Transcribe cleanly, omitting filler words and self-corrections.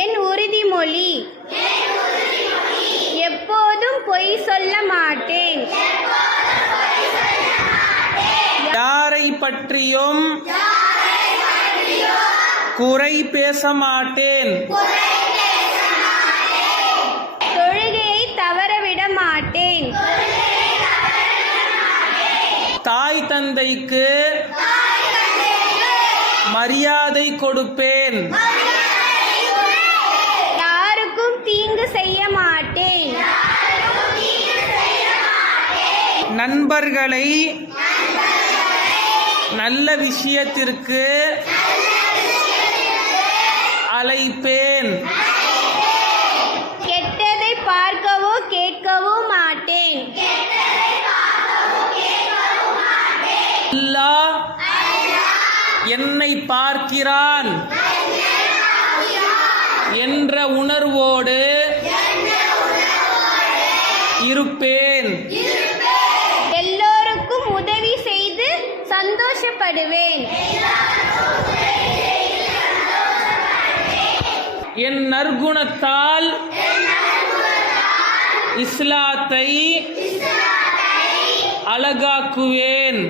என் உறுதிமொழி எப்போதும் பொய் சொல்ல மாட்டேன். யாரை பற்றியும் குறை பேச மாட்டேன். தொழுகையை தவறவிட மாட்டேன். தாய் தந்தைக்கு மரியாதை கொடுப்பேன். யாருக்கும் தீங்கு செய்ய மாட்டேன். நண்பர்களை நல்ல விஷயத்திற்கு அழைப்பேன். கெட்டதை பார்க்கவோ கேட்கவோ மாட்டேன். அல்லாஹ் என்னை பார்க்கிறான் என்ற உணர்வோடு இருப்பேன். எல்லோருக்கும் உதவி செய்து சந்தோஷப்படுவேன். என் நற்குணத்தால் இஸ்லாத்தை அழகாக்குவேன்.